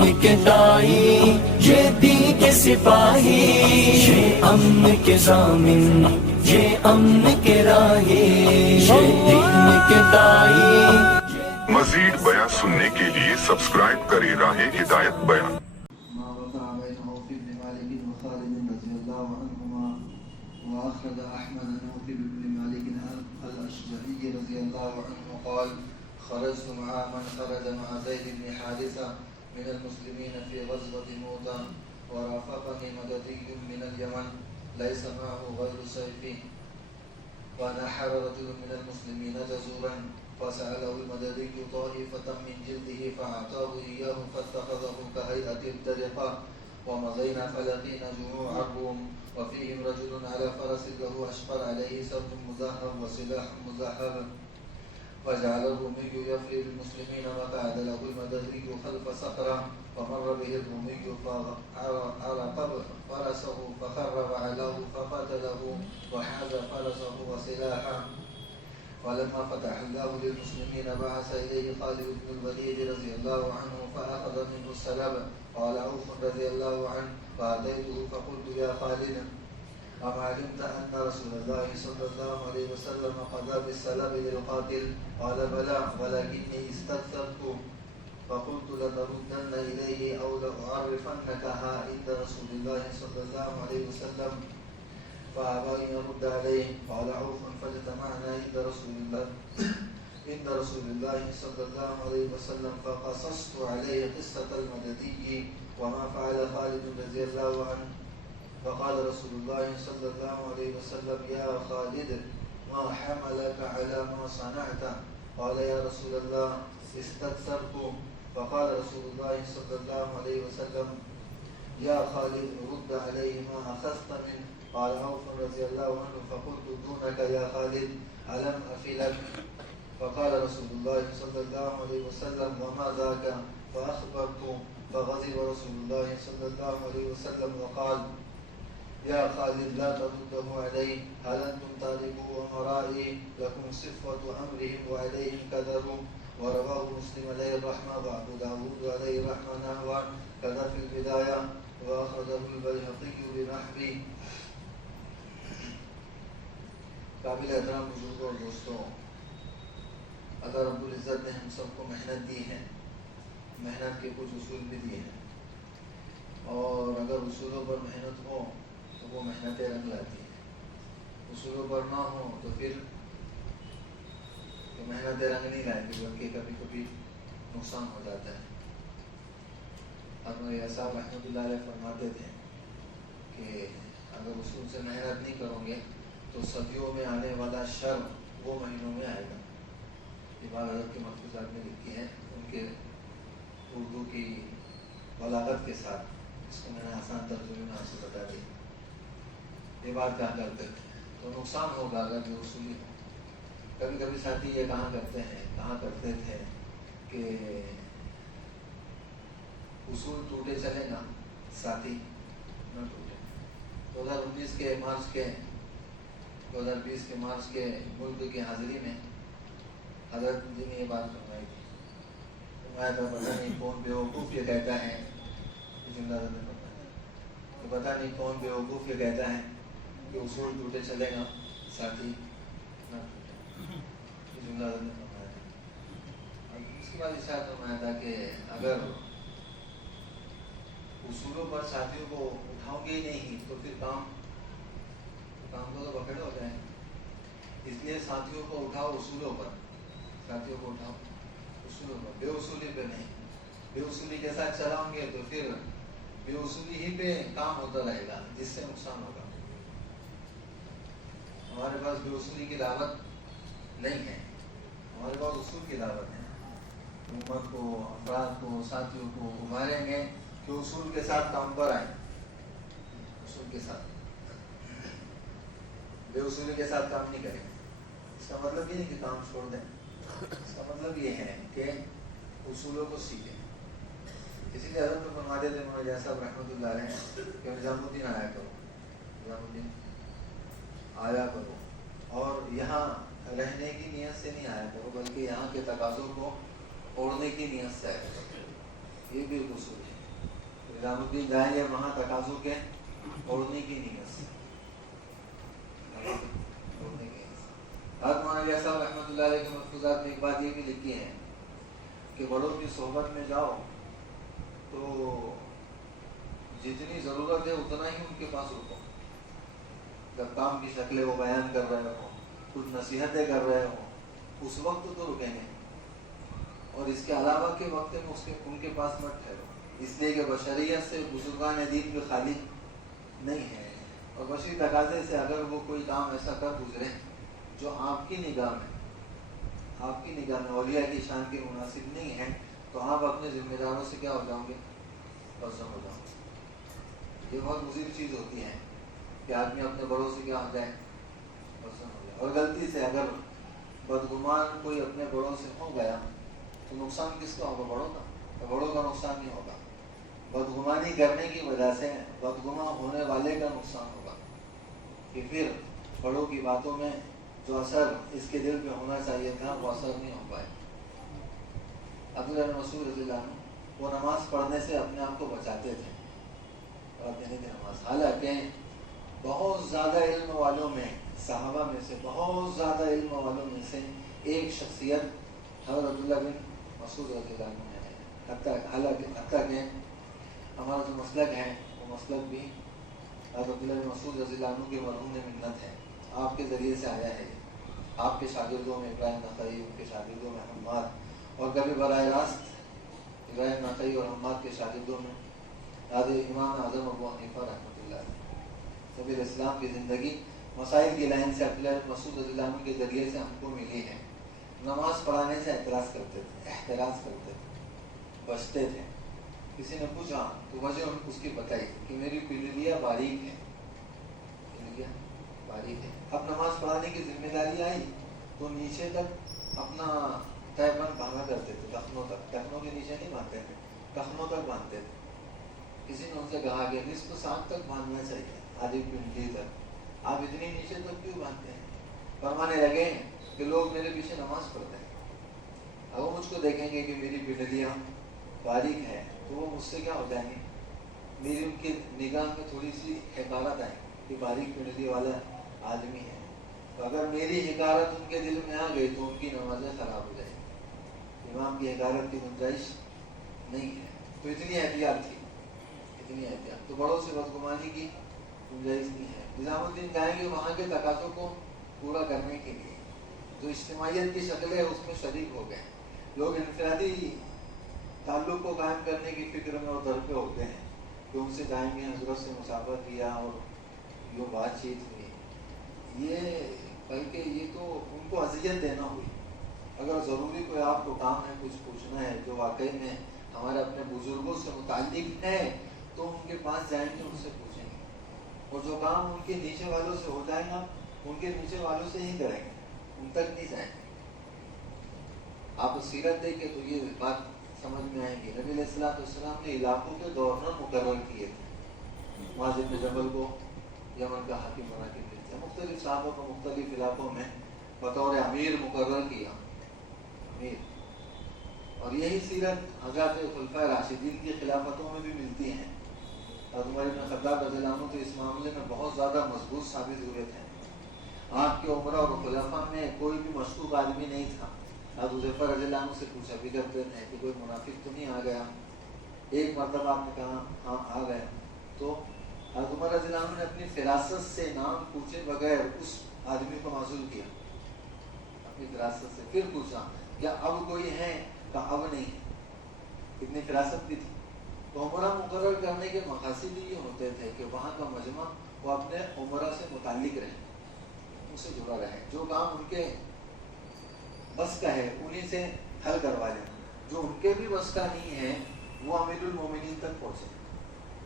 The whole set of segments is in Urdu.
امن کے دائی، یہ دین کے سپاہی، یہ امن کے ضامن، یہ امن کے راہی، یہ دین کے دائی۔ مزید بیان سننے کے لیے سبسکرائب کریں راہ ہدایت بیان۔ ما وقع بين عوف بن مالك وخالد رضي الله عنهما وأخرج أحمد عن عوف بن مالك الأشجعي رضي الله عنه قال خرجت مع من خرج مع زيد بن حارثة من المسلمين في غزوة موتى ورافقني مددي من اليمن ليس معه غير سيفي ونحر رجل من المسلمين جزورا فسأله المددي طائفة من جلده فأعطاه إياه فاتخذه كهيئة الدرقة ومضينا فلقينا جموع الروم وفيهم رجل على فرس له أشقر عليه سرج مذهب وسلاح مذهب فجعل الرومي يفري بالمسلمين وقعد له المددي خلف صخرة فمر به الرومي فعرق فرسه فخرب عليه فقتله وحاز فرسه وسلاحه فلما فتح الله للمسلمين بعث إليه خالد بن الوليد رضي الله عنه فأخذ منه السلب قال عوف رضي الله عنه فأتيته فقلت يا خالد أما علمت أن رسول الله صلى الله عليه وسلم قضى بالسلب للقاتل قال بلى ولكني استكثرت فقلت لتردن إليه أو لأعرفنكها عند رسول الله صلى الله عليه وسلم فأبى أن يرد عليه قال عوف فاجتمعنا عند رسول الله صلى الله عليه وسلم فقصصت عليه قصة المددي وما فعل خالد رضي الله عنه فقال رسول الله صلى الله عليه وسلم يا خالد ما حملك على ما صنعت قال يا رسول الله استكثرت فقال رسول الله صلى الله عليه وسلم يا خالد رد عليه ما أخذت منه قال عوف رضي الله عنه فقلت دونك يا خالد ألم أفلك فقال رسول الله صلى الله عليه وسلم وما ذاك فأخبرت فغضب رسول الله صلى الله عليه وسلم وقال يا خالد لا ترده عليه هل أنتم تاركوا أمرائي لكم صفة أمرهم وعليهم كدر ورواه مسلم عليه الرحمة وأبو داود عليه الرحمة نحو كذا في البداية وأخرجه البيهقي بنحوه۔ قابل احترام بزرگوں اور دوستوں، اگر رب العزت نے ہم سب کو محنت دی ہے، محنت کے کچھ اصول بھی دیے ہیں، اور اگر اصولوں پر محنت ہو تو وہ محنتیں رنگ لاتی ہیں، اصولوں پر نہ ہو تو پھر محنتیں رنگ نہیں لائیں گی بلکہ کبھی کبھی نقصان ہو جاتا ہے۔ حضرت صاحب رحمۃ اللہ علیہ فرماتے تھے کہ اگر اصول سے محنت نہیں کرو گے تو صدیوں میں آنے والا شر وہ مہینوں میں آئے گا۔ یہ بات حضرت کے مخصوصات میں لکھی ہے، ان کے اردو کی بلاغت کے ساتھ، اس کو میں نے آسان ترجمے میں آپ سے بتا دی۔ یہ بات کہا کرتے تھے تو نقصان ہوگا اگر جو اصولی ہو۔ کبھی کبھی ساتھی یہ کہا کرتے تھے کہ اصول ٹوٹے چلے نا ساتھی نہ ٹوٹے۔ 2019 کے مارچ کے 2020 کے مارچ کے ملک کی حاضری میں حضرت جی نے یہ بات فرمائی تھی، فرمایا تھا پتہ نہیں کون بیوقوف یہ کہتا ہے، یہ جملہ حضرت نے فرمایا تو پتہ نہیں کون بیوقوف یہ کہتا ہے کہ اصول ٹوٹے چلے گا ساتھی نہ ٹوٹے، یہ جملہ حضرت نے فرمایا تھا۔ اس کے بعد ارشاد فرمایا تھا کہ اگر اصولوں پر ساتھیوں کو اٹھاؤ گے ہی نہیں تو پھر کام کو تو بکڑے ہو جائیں۔ اس لیے ساتھیوں کو اٹھاؤ اصولوں پر، ساتھیوں کو اٹھاؤ اصولوں پر، بے اصولی پہ نہیں۔ بے اصولی کے ساتھ چلاؤ گے تو پھر بے اصولی ہی پہ کام ہوتا رہے گا، جس سے نقصان ہوگا۔ ہمارے پاس بے اصولی کی دعوت نہیں ہے، ہمارے پاس اصول کی دعوت ہے۔ حکومت کو، افراد کو، ساتھیوں کو ابھاریں گے کہ اصول کے ساتھ کام پر آئیں، اصول کے ساتھ، بے اصولی کے ساتھ کام نہیں کریں۔ اس کا مطلب یہ نہیں کہ کام چھوڑ دیں، اس کا مطلب یہ ہے کہ اصولوں کو سیکھیں۔ اسی لیے حضرت کو فرماتے تھے مولانا صاحب رحمۃ اللہ علیہ کہ نظام الدین آیا کرو، نظام الدین آیا کرو، اور یہاں رہنے کی نیت سے نہیں آیا کرو بلکہ یہاں کے تقاضوں کو اوڑھنے کی نیت سے آیا کرو۔ یہ بھی اصول ہے. نظام الدین جائیں گے وہاں تقاضوں کے اوڑھنے کی نیت سے. حضرت مولانا صاحب رحمۃ اللہ علیہ کے ملفوظات میں ایک بات یہ بھی لکھی ہے کہ بڑوں کی صحبت میں جاؤ تو جتنی ضرورت ہے اتنا ہی ان کے پاس رکو. جب کام کی شکلیں وہ بیان کر رہے ہوں، کچھ نصیحتیں کر رہے ہوں، اس وقت تو رکیں گے، اور اس کے علاوہ کے وقت میں ان کے پاس مت ٹھہرو. اس لیے کہ بشریت سے بزرگان دین بھی خالی نہیں ہے، اور بشری تقاضے سے اگر وہ کوئی کام ایسا کر گزرے جو آپ کی نگاہ میں اولیاء کی شان کے مناسب نہیں ہے، تو آپ اپنے ذمہ داروں سے کیا ہو جاؤ گے؟ برسم ہو جاؤ گے. یہ بہت مضر چیز ہوتی ہے کہ آدمی اپنے بڑوں سے کیا ہو جائے؟ برسم ہو جائے. اور غلطی سے اگر بدگمان کوئی اپنے بڑوں سے ہو گیا تو نقصان کس کا ہوگا؟ بڑوں کا. بڑوں کا نقصان نہیں ہوگا، بدگمانی کرنے کی وجہ سے بدگمان ہونے والے کا نقصان ہوگا، کہ پھر بڑوں کی باتوں میں جو اثر اس کے دل پہ ہونا چاہیے تھا وہ اثر نہیں ہو پائے. عبداللہ بن مسعود رضی اللہ عنہ وہ نماز پڑھنے سے اپنے آپ کو بچاتے تھے، پڑھنے کی نماز. حالانکہ بہت زیادہ علم والوں میں، صحابہ میں سے بہت زیادہ علم والوں میں سے ایک شخصیت حضرت عبداللہ بن مسعود رضی اللہ عنہ ہے. حتیٰ کہ ہمارا جو مسلک ہے وہ مسلک بھی حضرت عبداللہ بن مسعود رضی اللہ عنہ کے مرحوم منت ہے. آپ کے ذریعے سے آیا ہے. آپ کے شاگردوں میں ابراہیم نخعی، ان کے شاگردوں میں حماد، اور کبھی براہ راست ابراہیم نخعی اور حماد کے شاگردوں میں حضرت امام اعظم ابو حنیفہ رحمۃ اللہ علیہ. سبیل اسلام کی زندگی مسائل کی لائن سے عبداللہ بن مسعود رضی اللہ عنہ کے ذریعے سے ہم کو ملی ہے. نماز پڑھانے سے احتراز کرتے تھے، بچتے تھے. کسی نے پوچھا تو وجہ اس کی بتائی کہ میری پنڈلیاں باریک ہے. اب نماز پڑھانے کی ذمہ داری آئی تو نیچے تک اپنا تہبند باندھا کرتے تھے، ٹخنوں کے نیچے نہیں باندھتے تھے، ٹخنوں تک باندھتے تھے. کسی نے ان سے کہا کہ نصف سانس تک باندھنا چاہیے، آدھی پنڈلی تک، آپ اتنی نیچے تک کیوں باندھتے ہیں؟ فرمانے لگے کہ لوگ میرے پیچھے نماز پڑھتے ہیں، اب وہ مجھ کو دیکھیں گے کہ میری پنڈلیاں باریک ہے تو وہ مجھ سے کیا ہو جائیں گے؟ میری ان کی نگاہ میں تھوڑی سی حقارت آئے کہ باریک پنڈلی والا آدمی ہے. تو اگر میری حقارت ان کے دل میں آ گئی تو ان کی نمازیں خراب ہو جائیں گی. امام کی حقارت کی گنجائش نہیں ہے. تو اتنی احتیاط تھی، اتنی احتیاط. تو بڑوں سے بدگمانی کی گنجائش نہیں ہے. نظام الدین جائیں گے وہاں کے تقاضوں کو پورا کرنے کے لیے. جو اجتماعیت کی شکل ہے اس میں شریک ہو گئے. لوگ انفرادی تعلق کو قائم کرنے کی فکر میں اور در پہ ہوتے ہیں کہ ان سے جائیں گے، حضرت سے مسافر کیا اور یوں بات چیت ہوئی. یہ بلکہ یہ تو ان کو اذیت دینا ہوئی. اگر ضروری کوئی آپ کو کام ہے، کچھ پوچھنا ہے جو واقعی میں ہمارے اپنے بزرگوں سے متعلق ہے تو ان کے پاس جائیں گے، ان سے پوچھیں گے. اور جو کام ان کے نیچے والوں سے ہو جائے گا ان کے نیچے والوں سے ہی کریں گے، ان تک نہیں جائیں گے. آپ سیرت دیکھیں تو یہ بات سمجھ میں آئیں گی. نبی علیہ السلام نے علاقوں کے گورنر مقرر کیے تھے. معاذ بن جبل کو یمن کا حاکم بنا کے بھیجا. مختلف صحابوں کو مختلف علاقوں میں بطور امیر مقرر کیا، امیر. اور یہی سیرت حضرات خلفائے راشدین کی خلافتوں میں بھی ملتی ہیں. عمر بن خطاب رضی اللہ عنہ تو اس معاملے میں بہت زیادہ مضبوط ثابت ہوئے تھے. آپ کے عمرہ اور خلفاء میں کوئی بھی مشکوک آدمی نہیں تھا. حضرت حذیفہ رضی اللہ عنہ سے پوچھا بھی کرتے تھے کہ کوئی منافق تو نہیں آ گیا. ایک مرتبہ آپ نے کہا ہاں آ گیا، تو حضرت عمر رضی اللہ عنہ نے اپنی فراست سے نام پوچھے بغیر اس آدمی کو معزول کیا. اپنی فراست سے پھر پوچھا کیا اب کوئی ہے؟ کہا اب نہیں. اتنی فراست بھی تھی. تو عمرہ مقرر کرنے کے مقاصد یہ ہوتے تھے کہ وہاں کا مجمع وہ اپنے عمرہ سے متعلق رہے، ان سے جڑا رہے. جو کام ان کے بس کا ہے انہیں سے حل کروا لیں. جو ان کے بھی بس کا نہیں ہے وہ امیر المومنین تک پہنچے،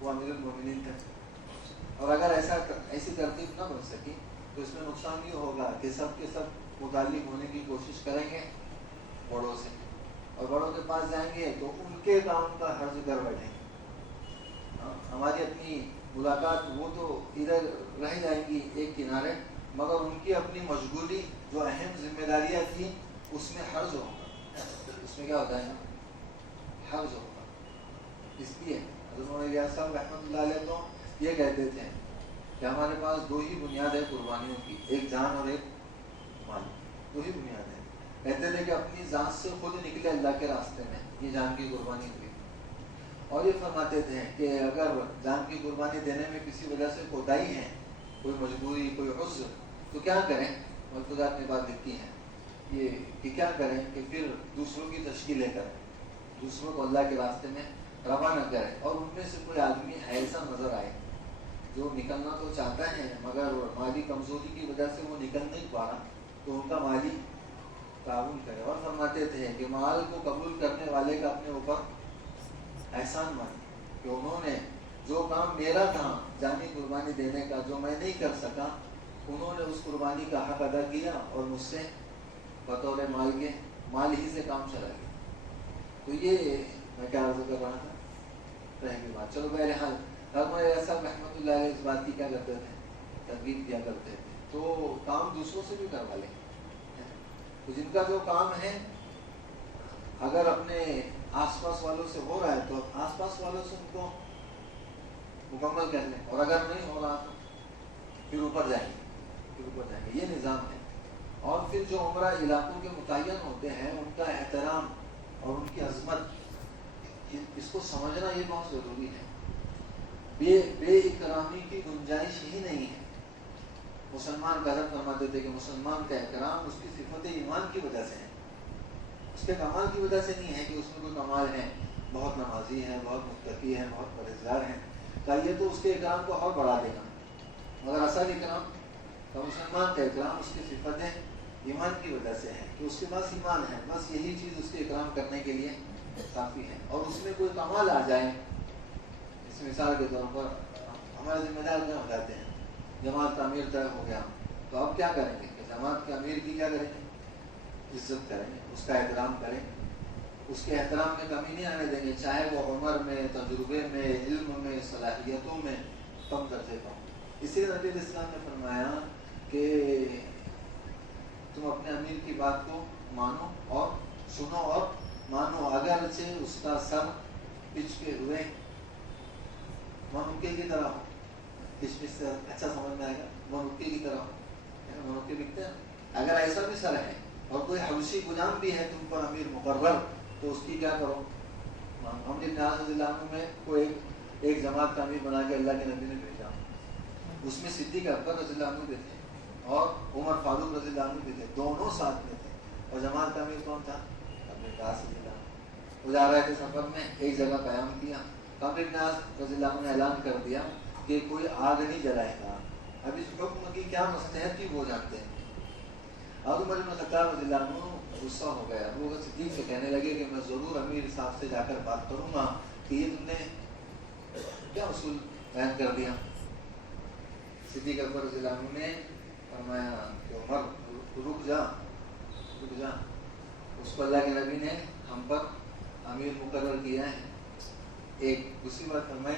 وہ امیر المومنین تک. اور اگر ایسی ترتیب نہ بن سکی تو اس میں نقصان یہ ہوگا کہ سب کے سب متعلق ہونے کی کوشش کریں گے بڑوں سے، اور بڑوں کے پاس جائیں گے تو ان کے کام کا حرج کر بیٹھیں گے. ہماری اپنی ملاقات وہ تو ادھر رہ جائیں گی ایک کنارے، مگر ان کی اپنی مشغولی جو اہم ذمہ داریاں تھیں اس میں حرج ہوگا. اس میں کیا ہوتا ہے نا؟ حرج ہوگا. اس لیے حضرت مولانا الیاس صاحب رحمۃ اللہ علیہ تو یہ کہتے تھے کہ ہمارے پاس دو ہی بنیاد ہے قربانیوں کی، ایک جان اور ایک مال، دو ہی بنیاد ہے۔ کہتے تھے کہ اپنی ذات سے خود نکلے اللہ کے راستے میں، یہ جان کی قربانی ہوئی۔ اور یہ فرماتے تھے کہ اگر جان کی قربانی دینے میں کسی وجہ سے کوتاہی ہے، کوئی مجبوری، کوئی عذر، تو کیا کریں؟ ملفوظات میں بات لکھی ہے یہ کہ کیا کریں کہ پھر دوسروں کی تشکیلیں کریں، دوسروں کو اللہ کے راستے میں روانہ کریں، اور ان میں سے کوئی آدمی ایسا نظر آئے جو نکلنا تو چاہتا ہے مگر مالی کمزوری کی وجہ سے وہ نکل نہیں پا رہا، تو ان کا مالی تعاون کرے۔ اور فرماتے تھے کہ مال کو قبول کرنے والے کا اپنے اوپر احسان مانے کہ انہوں نے جو کام میرا تھا جانی قربانی دینے کا، جو میں نہیں کر سکا، انہوں نے اس قربانی کا حق ادا کیا اور مجھ سے بطور مال ہی سے کام چلا گیا۔ تو یہ میں کیا عرض کر رہا تھا، رہ گئی بات۔ چلو بہرحال حضرت صاحب رحمۃ اللہ علیہ اس بات کی کیا کرتے تھے، ترغیب کیا کرتے تھے، تو کام دوسروں سے بھی کروا لیں۔ تو جن کا جو کام ہے اگر اپنے آس پاس والوں سے ہو رہا ہے تو آس پاس والوں سے ان کو مکمل کر لیں، اور اگر نہیں ہو رہا تو پھر اوپر جائیں گے، یہ نظام ہے۔ اور پھر جو عمرہ علاقوں کے متعین ہوتے ہیں ان کا احترام اور ان کی عظمت، اس کو سمجھنا یہ بہت ضروری ہے۔ بے اکرامی کی گنجائش ہی نہیں ہے۔ مسلمان کا حضرت فرماتے تھے کہ مسلمان کا اکرام اس کی صفت ایمان کی وجہ سے ہے، اس کے کمال کی وجہ سے نہیں ہے کہ اس میں کوئی کمال ہے، بہت نمازی ہے، بہت متقی ہے، بہت پرہیزگار ہے، یہ تو اس کے اکرام کو اور بڑھا دینا۔ مگر اصل اکرام تو مسلمان کا اکرام اس کی صفت ہے ایمان کی وجہ سے ہے کہ اس کے پاس ایمان ہے، بس یہی چیز اس کے اکرام کرنے کے لیے کافی ہے۔ اور اس میں کوئی کمال آ جائے، اس مثال کے طور پر ہمارے ذمہ دار کیا ہو جاتے ہیں، جماعت کا امیر طے ہو گیا تو اب کیا کریں گے کہ جماعت کے امیر کی کیا کریں گے، عزت کریں گے، اس کا احترام کریں، اس کے احترام میں کمی نہیں آنے دیں گے، چاہے وہ عمر میں، تجربے میں، علم میں، صلاحیتوں میں کم درجے کا ہو۔ اسی لیے نبی علیہ السلام نے فرمایا کہ تم اپنے امیر کی بات کو مانو اور سنو اور مانو، اگرچہ اس کا سر پچ کے ہوئے منوکے کی طرح ہو۔ کشمش سے اچھا سمجھ میں آئے گا، منوکے کی طرح ہو، منوکے بکتے ہیں، اگر ایسا بھی سر ہے اور کوئی حبشی غلام بھی ہے تم پر امیر مقرر، تو اس کی کیا کرو؟ عمرو بن عاص رضی اللہ عنہ میں کو ایک جماعت کا امیر بنا کے اللہ کے نبی نے بھیجا، اس میں صدیق اکبر رضی اللہ عنہ بھی تھے اور عمر فاروق رضی اللہ عنہ بھی تھے، دونوں ساتھ میں تھے، اور جماعت کا امیر کون تھا؟ عمرو بن عاص رضی اللہ عنہ۔ وہ جا رہے تھے سفر میں، ایک جگہ قیام کیا، عمرو بن عاص رضی اللہ عنہ نے اعلان کر دیا کہ کوئی آگ نہیں جلائے گا، اب اس حکم کی کیا مصلحت تھی وہ جانتے ہیں۔ اور عمر بن خطاب رضی اللہ عنہ غصہ ہو گیا، وہ صدیق سے کہنے لگے کہ میں ضرور امیر صاحب سے جا کر بات کروں گا کہ یہ تم نے کیا اصول بیان کر دیا۔ صدیق اکبر رضی اللہ عنہ نے فرمایا کہ عمر رک جا، اس کو اللہ کے نبی نے ہم پر امیر مقرر کیا ہے۔ ایک دوسری بات فرمائی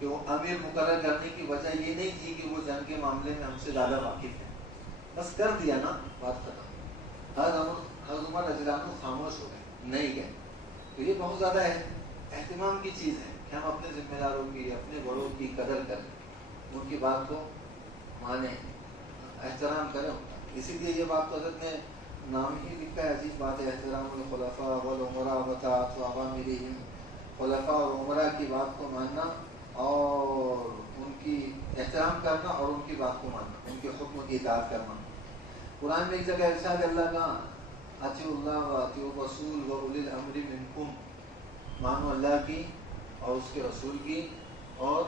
کہ وہ امیر مقرر کرنے کی وجہ یہ نہیں تھی کہ وہ جنگ کے معاملے میں ہم سے زیادہ واقف ہے، بس کر دیا نا، بات ختم۔ حضرت عمر رضی اللہ عنہ خاموش ہو گئے، نہیں گئے۔ تو یہ بہت زیادہ اہتمام کی چیز ہے کہ ہم اپنے ذمہ داروں کی، اپنے بڑوں کی قدر کریں، ان کی بات کو مانیں، احترام کریں۔ اسی لیے یہ بات تو حضرت نے نام ہی لکھا ہے، عجیب بات ہے، احترام الخلفاء والامراء وطاعت عوامرهم، خلفاء اور عمراء کی بات کو ماننا اور ان کی احترام کرنا اور ان کی بات کو ماننا، ان کے حکم کی اطاعت کرنا۔ قرآن میں ایک جگہ ارشاد اللہ کا اطیعوا اللہ واطیعوا الرسول واولی الامر منکم، مانو اللہ کی اور اس کے رسول کی اور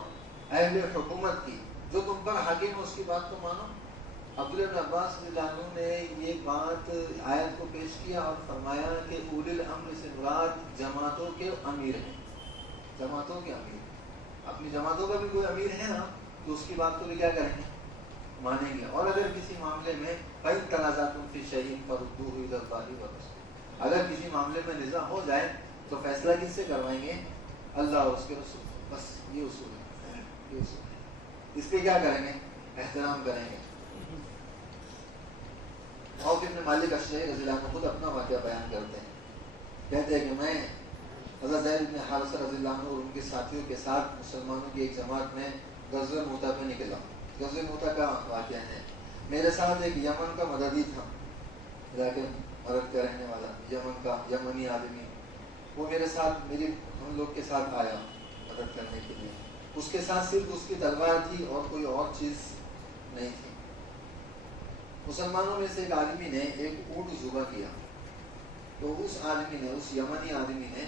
اہل حکومت کی، جو تم پر حاکم ہے اس کی بات کو مانو۔ عبداللہ بن عباس رضی اللہ عنہ نے یہ بات آیت کو پیش کیا اور فرمایا کہ اولی الامر سے مراد جماعتوں کے امیر ہیں، جماعتوں کے امیر، اپنی جماعتوں کا بھی کوئی امیر ہے نا، تو اس کی بات کو بھی کیا کریں گے، مانیں گے۔ اور اگر کسی معاملے میں فَإِن تَنَازَعْتُمْ فِي شَيْءٍ فَرُدُّوهُ إِلَى اللَّهِ وَالرَّسُولِ، اگر کسی معاملے میں نزاع ہو جائے تو فیصلہ کس سے کروائیں گے؟ اللہ اور اس کے رسول۔ بس یہ اصول ہے، یہ اصول ہے، اس پہ کیا کریں گے؟ احترام کریں گے۔ اور ابن مالک اشجعی رضی اللہ عنہ خود اپنا واقعہ بیان کرتے ہیں، کہتے ہیں کہ میں حضرت زید بن حارثہ رضی اللہ عنہ اور ان کے ساتھیوں کے ساتھ مسلمانوں کی ایک جماعت میں غزوہ موتا پہ نکلا. غزوہ موتا کا واقعہ ہے. میرے ساتھ ایک یمن کا مددی تھا، علاقے مدد کا رہنے والا، یمن کا یمنی آدمی. وہ میرے ساتھ ہم لوگ کے ساتھ آیا مدد کرنے کے لیے. اس کے ساتھ صرف اس کی تلوار تھی اور کوئی اور چیز نہیں تھی. مسلمانوں میں سے ایک آدمی نے ایک اونٹ ذبح کیا. تو اس آدمی نے، اس یمنی آدمی نے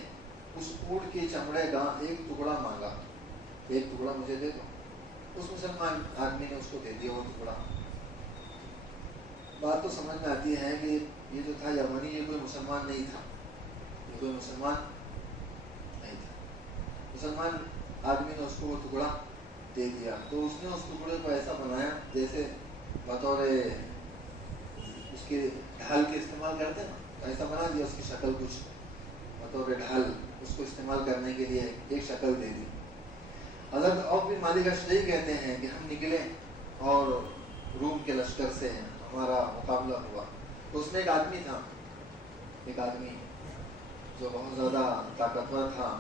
اس اونٹ کے چمڑے کا ایک ٹکڑا مانگا. ایک ٹکڑا مجھے دے دو. اس مسلمان آدمی نے اس کو دے دیا وہ ٹکڑا. بات تو سمجھ میں آتی ہے کہ یہ جو تھا یمنی، یہ کوئی مسلمان نہیں تھا. یہ کوئی مسلمان نہیں تھا. مسلمان آدمی نے اس کو وہ ٹکڑا دے دیا. تو اس نے اس ٹکڑے کو ایسا بنایا جیسے بطور اس کے ڈھال کے استعمال کرتے ہیں نا، ایسا بنا دیا. اس کی شکل کچھ بطور ڈھال اس کو استعمال کرنے کے لیے ایک شکل دے دی. حضرت عوف بن مالک اشجعی کہتے ہیں کہ ہم نکلے اور روم کے لشکر سے ہمارا مقابلہ ہوا. تو اس میں ایک آدمی تھا، ایک آدمی جو بہت زیادہ طاقتور تھا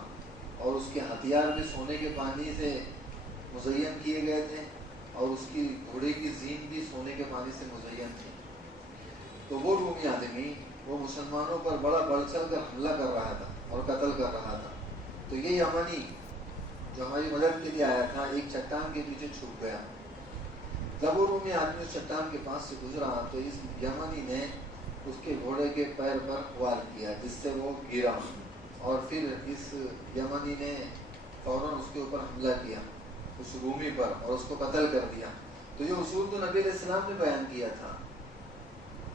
اور اس کے ہتھیار بھی سونے کے پانی سے مزین کیے گئے تھے اور اس کی گھوڑے کی زین بھی سونے کے پانی سے مزین تھی. تو وہ رومی آدمی وہ مسلمانوں پر بڑا بڑھ چڑھ کر حملہ کر رہا تھا اور قتل کر رہا تھا. تو یہ یمنی جو ہماری مدد کے لیے آیا تھا ایک چٹان کے پیچھے چھپ گیا. جب وہ رومی آدمی اس چٹان کے پاس سے گزرا تو اس یمنی نے اس کے گھوڑے کے پیر پر وار کیا جس سے وہ گرا. اور پھر اس یمنی نے فوراً اس کے اوپر حملہ کیا اس رومی پر اور اس کو قتل کر دیا. تو یہ اصول تو نبی علیہ السلام نے بیان کیا تھا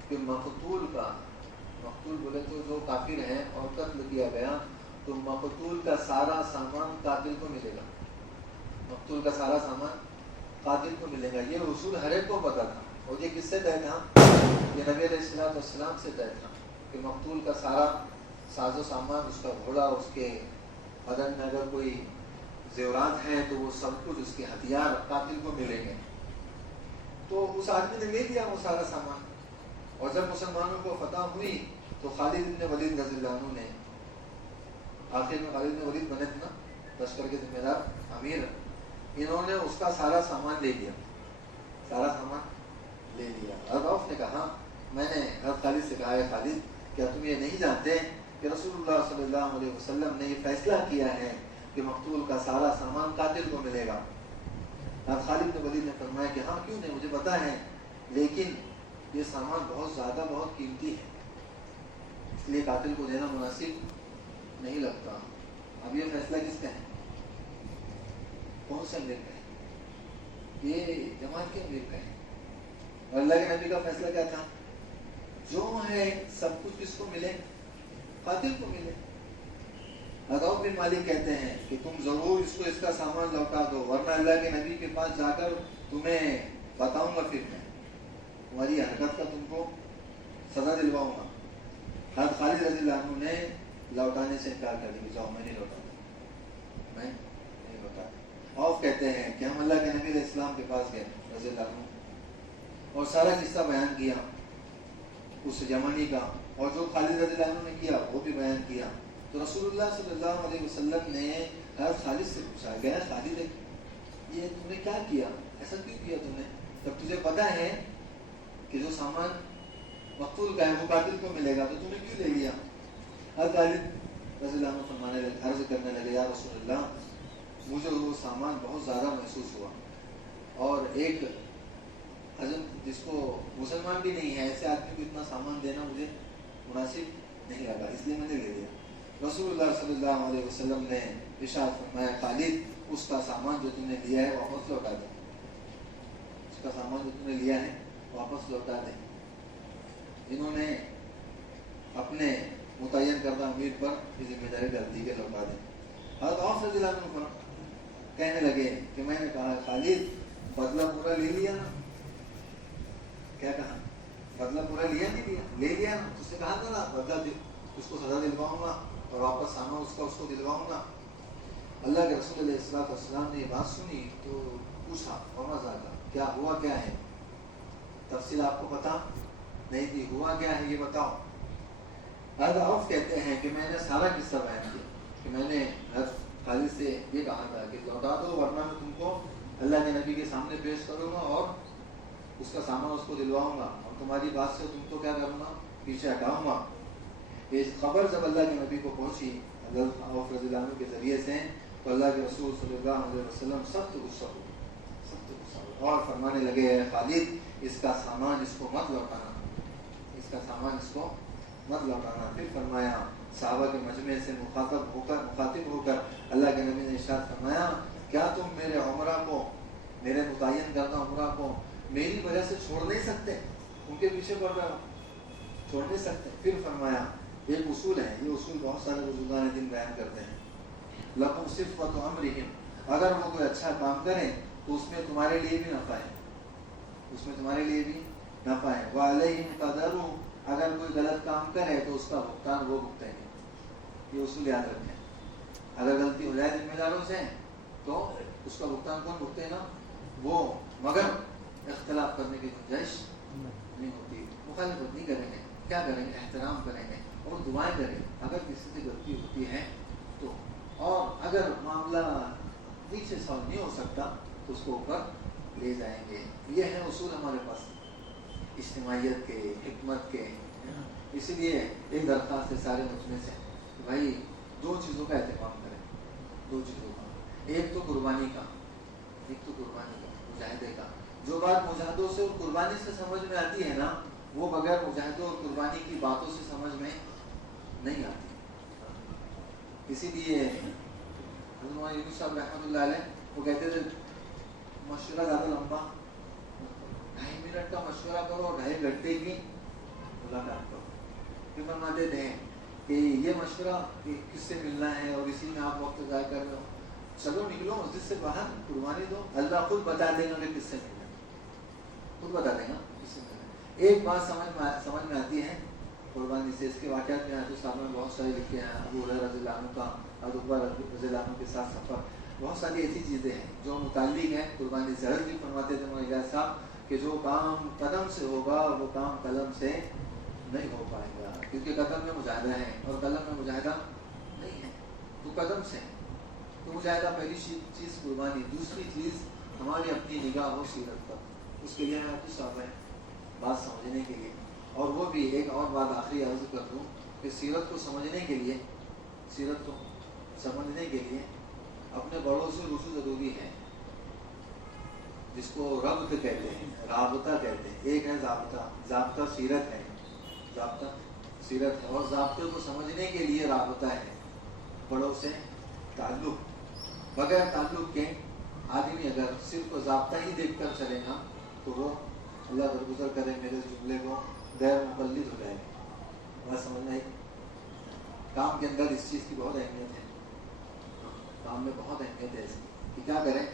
کہ مقتول بولے تو جو کافر ہے اور قتل کیا گیا تو مقتول کا سارا سامان قاتل کو ملے گا. مقتول کا سارا سامان قاتل کو ملے گا. یہ اصول ہر ایک کو پتا تھا. اور یہ کس سے طے تھا؟ یہ نبی علیہ السلام سے طے تھا کہ مقتول کا سارا ساز و سامان، اس کا گھوڑا، اس کے بدن میں اگر کوئی زیورات ہیں تو وہ سب کچھ، اس کے ہتھیار قاتل کو ملیں گے. تو اس آدمی نے لے لیا وہ سارا سامان. اور جب مسلمانوں کو فتح ہوئی تو خالد بن ولید رضی اللہ عنہ نے، آخر میں خالد بن ولید بنے تھے نا لشکر کے ذمہ دار امیر، انہوں نے اس کا سارا سامان لے لیا. سارا سامان لے لیا. عوف نے کہا، میں نے حضرت خالد سے کہا، ہے خالد کیا تم یہ نہیں جانتے کہ رسول اللہ صلی اللہ علیہ وسلم نے یہ فیصلہ کیا ہے کہ مقتول کا سارا سامان قاتل کو ملے گا؟ حضرت خالد بن ولید نے فرمایا کہ ہاں کیوں نہیں، مجھے پتا ہے، لیکن یہ سامان بہت زیادہ بہت قیمتی ہے، اس لیے قاتل کو دینا مناسب نہیں لگتا. اب یہ فیصلہ کس کا ہے؟ کون سے امیر کا ہے؟ یہ جماعت کے امیر کا ہے. اور اللہ کے نبی کا فیصلہ کیا تھا؟ جو ہے سب کچھ کس کو ملے؟ قاتل کو ملے. عوف بن مالک کہتے ہیں کہ تم ضرور اس کو اس کا سامان لوٹا دو، ورنہ اللہ کے نبی کے پاس جا کر تمہیں بتاؤں گا، پھر میں تمہاری حرکت کا تم کو سزا دلواؤں گا. حضرت خالد رضی اللہ عنہ نے لوٹانے سے انکار کر دیا، جاؤ میں نہیں لوٹاتا، میں نہیں لوٹاتا. عوف کہتے ہیں کہ ہم اللہ کے نبی علیہ السلام کے پاس گئے رضی اللہ عنہ اور سارا قصہ بیان کیا اس یمنی کا، اور جو خالد رضی اللہ عنہ نے کیا وہ بھی بیان کیا. تو رسول اللہ صلی اللہ علیہ وسلم نے حضرت خالد سے پوچھا، گیا خالد یہ تم نے کیا کیا، ایسا کیوں کیا تم نے، جب تجھے پتا ہے کہ جو سامان مقتول کا ہے وہ قاتل کو ملے گا تو تم نے کیوں لے لیا؟ حضرت خالد رضی اللہ عنہ فرمانے لگے، عرض کرنے لگے، یا رسول اللہ مجھے وہ سامان بہت زیادہ محسوس ہوا، اور ایک حضرت جس کو مسلمان بھی نہیں ہے ایسے آدمی کو اتنا سامان دینا مجھے مناسب نہیں لگا، اس لیے میں نے لے لیا. رسول اللہ صلی اللہ علیہ وسلم نے ارشاد فرمایا، خالد اس کا سامان جو تم نے لیا ہے واپس لوٹا دے، اس کا سامان جو تم نے لیا ہے واپس لوٹا دے. جنہوں نے اپنے متعین کردہ امیر پر یہ ذمہ داری ڈال دی کہ لوٹا دیں. حضرت عوف رضی اللہ عنہ کہنے لگے کہ میں نے کہا خالد بدلہ پورا لے لیا نا؟ کیا کہا؟ بدلہ پورا لیا نہیں لیا؟ لے لیا نا. اس نے کہا تھا نا بدلہ اس کو سزا دلواؤں گا اور واپس آنا اس کو دلواؤں گا. اللہ کے رسول علیہ السلام نے یہ بات سنی تو پوچھا، کیا ہوا کیا ہے؟ تفصیل آپ کو پتا نہیں تھی، ہوا کیا ہے یہ بتاؤ. حضرت عوف کہتے ہیں کہ میں نے سارا قصہ بیان کیا. کہ میں نے حضرت خالد سے یہ کہا تھا کہ لوٹا دو ورنہ میں تم کو اللہ کے نبی کے سامنے پیش کروں گا اور اس کا سامان اس کو دلواؤں گا اور تمہاری بات سے تم کو کیا کروں گا، پیچھے ہٹاؤں گا۔ یہ خبر جب اللہ کے نبی کو پہنچی حضرت عوف رضی اللہ عنہ کے ذریعے سے، تو اللہ کے رسول صلی اللہ علیہ وسلم سخت غصہ ہوئے اور فرمانے لگے اے خالد اس کا سامان اس کو مت لوٹانا، اس کا سامان اس کو مت لوٹانا۔ پھر فرمایا صحابہ کے مجمع سے مخاطب ہو کر اللہ کے نبی نے ارشاد فرمایا کیا تم میرے عمرہ کو، میرے متعین کردہ عمرہ کو میری وجہ سے چھوڑ نہیں سکتے؟ ان کے پیچھے پڑ رہے ہو، چھوڑ نہیں سکتے۔ پھر فرمایا ایک اصول ہے، یہ اصول بہت سارے بزرگان دین بیان کرتے ہیں، لَكُمْ صِفْوَةُ أَمْرِهِمْ، اگر وہ کوئی اچھا کام کریں تو اس میں تمہارے لیے بھی نفع ہے، اس میں تمہارے لیے بھی نفع ہے۔ وَعَلَيْهِمْ قَدَرُ، اگر کوئی غلط کام کرے تو اس کا بھگتان وہ بھگتیں گے۔ یہ اصول یاد رکھیں، اگر غلطی ہو جائے ذمہ داروں سے تو اس کا بھگتان کون بھگتے گا؟ وہ، مگر اختلاف کرنے کی گنجائش نہیں ہوتی، مخالفت نہیں کریں گے، کیا کریں گے؟ احترام کریں گے اور دعائیں کریں اگر کسی سے غلطی ہوتی ہے تو، اور اگر معاملہ نیچے سالو نہیں ہو سکتا تو اس کو اوپر لے جائیں گے۔ یہ ہے اصول ہمارے پاس اجتماعیت کے، حکمت کے۔ اسی لیے ایک درخواست ہے سارے مجمع سے، بھائی دو چیزوں کا اہتمام کریں، دو چیزوں کا، ایک تو قربانی کا، مجاہدے کا۔ جو بات مجاہدوں سے اور قربانی سے سمجھ میں آتی ہے نا، وہ بغیر مجاہدوں اور قربانی کی باتوں سے سمجھ میں نہیں آتی۔ اسی لیے حضرت یونس صاحب رحمۃ اللہ علیہ وہ کہتے تھے مشورہ زیادہ لمبا، 2.5 منٹ کا مشورہ کرو اور 2.5 گھنٹے کی ملاقات کرو۔ پھر فرماتے تھے کہ یہ مشورہ کس سے ملنا ہے اور اسی میں آپ وقت ضائع کر رہے ہو، چلو نکلو مسجد سے باہر، قربانی دو، اللہ خود بتا دے گا کہ کس سے ملنا، خود بتا دے گا کس سے ملنا۔ ایک بات سمجھ میں آتی ہے قربانی سے، اس کے واقعات میں حضرت صاحب نے بہت سارے لکھے ہیں، ابو ہریرہ رضی اللہ عنہ کا، عقبہ رضی اللہ عنہ کے ساتھ سفر، بہت ساری ایسی چیزیں ہیں جو متعلق ہیں قربانی سے۔ حضرت بھی فرماتے تھے مولانا صاحب کہ جو کام قدم سے ہوگا وہ کام قلم سے نہیں ہو پائے گا، کیونکہ قدم میں مجاہدہ ہے اور قلم میں مجاہدہ نہیں ہے، تو قدم سے تو مجاہدہ پہلی چیز قربانی، دوسری چیز ہماری اپنی نگاہ ہو سیرت پر، اس کے لیے میں آپ صاحب ہے بات سمجھنے کے لیے، اور وہ بھی ایک اور بات آخری عرض کر دوں کہ سیرت کو سمجھنے کے لیے اپنے بڑوں سے رجوع ضروری ہے، جس کو ربط کہتے ہیں، رابطہ کہتے ہیں۔ ایک ہے ضابطہ سیرت ہے، اور ضابطے کو سمجھنے کے لیے رابطہ ہے، بڑوں سے تعلق۔ بغیر تعلق کے آدمی اگر صرف ضابطہ ہی دیکھ کر چلے گا تو وہ، اللہ درگزر کرے میرے جملے کو، غیر مقلد ہو جائے گا۔ بات سمجھنا ہے، کام کے اندر اس چیز کی بہت اہمیت ہے، کام میں بہت اہمیت ہے اس کی کہ کیا کریں